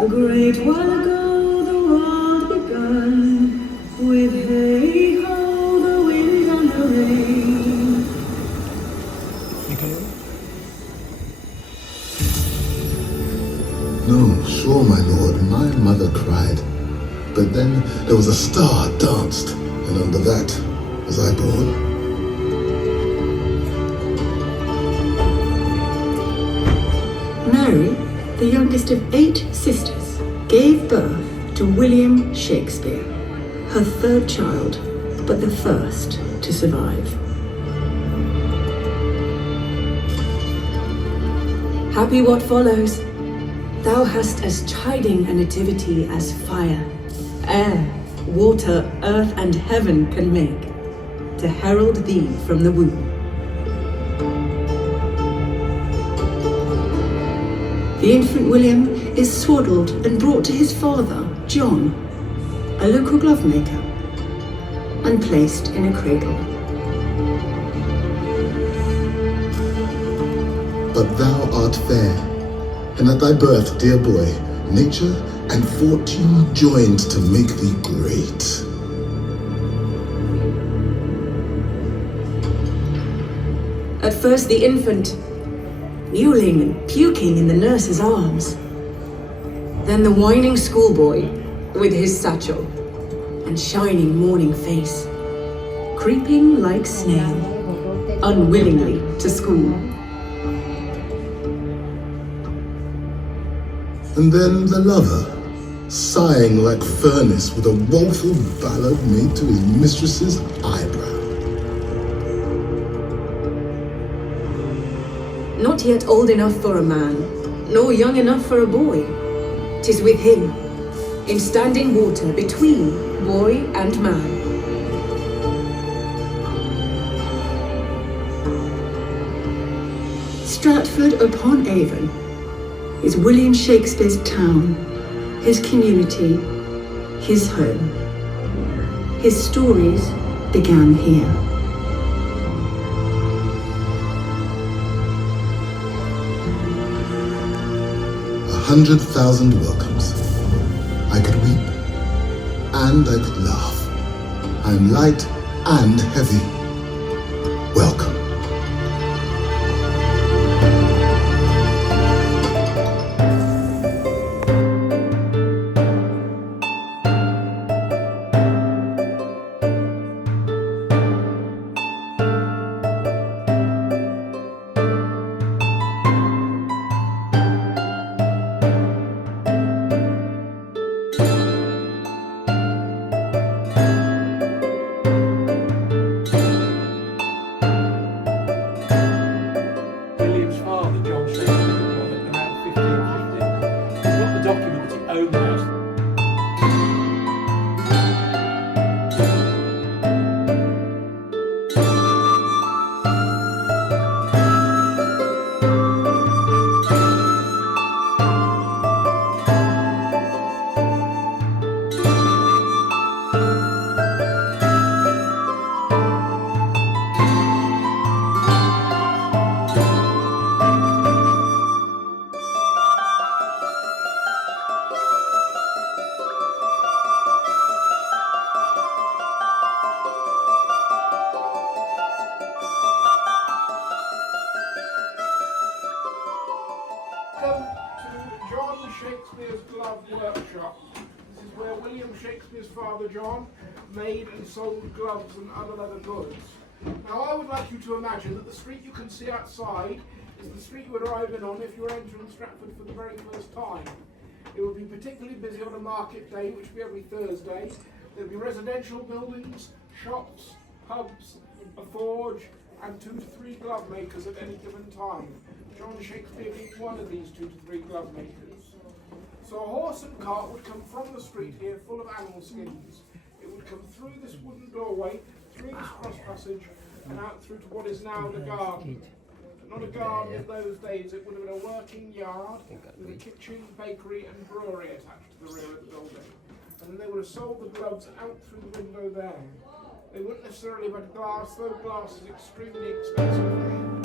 A great while ago the world begun, with hey-ho, the wind and the rain. No, sure, my lord, my mother cried. But then there was a star danced, and under that was I born. Mary, the youngest of 8 sisters, gave birth to William Shakespeare, her 3rd child, but the first to survive. Happy what follows. Thou hast as chiding a nativity as fire, air, water, earth, and heaven can make, to herald thee from the womb. The infant William is swaddled and brought to his father, John, a local glove maker, and placed in a cradle. But thou art fair, and at thy birth, dear boy, nature and fortune joined to make thee great. At first the infant, mewling and puking in the nurse's arms. Then the whining schoolboy, with his satchel and shining morning face, creeping like snail, unwillingly to school. And then the lover, sighing like furnace with a woeful ballad made to his mistress's eyebrow. Not yet old enough for a man, nor young enough for a boy. 'Tis with him, in standing water between boy and man. Stratford-upon-Avon is William Shakespeare's town, his community, his home. His stories began here. 100,000 welcomes. I could weep, and I could laugh. I am light and heavy. Welcome. Shakespeare's Glove Workshop. This is where William Shakespeare's father John made and sold gloves and other leather goods. Now I would like you to imagine that the street you can see outside is the street you would arrive in on if you were entering Stratford for the very first time. It would be particularly busy on a market day, which would be every Thursday. There would be residential buildings, shops, pubs, a forge, and 2 to 3 glove makers at any given time. John Shakespeare being one of these 2 to 3 glove makers. So a horse and cart would come from the street here full of animal skins. It would come through this wooden doorway, through this cross passage, and out through to what is now the garden. Not a garden in those days, it would have been a working yard with a kitchen, bakery and brewery attached to the rear of the building. And then they would have sold the gloves out through the window there. They wouldn't necessarily have had glass, though glass is extremely expensive.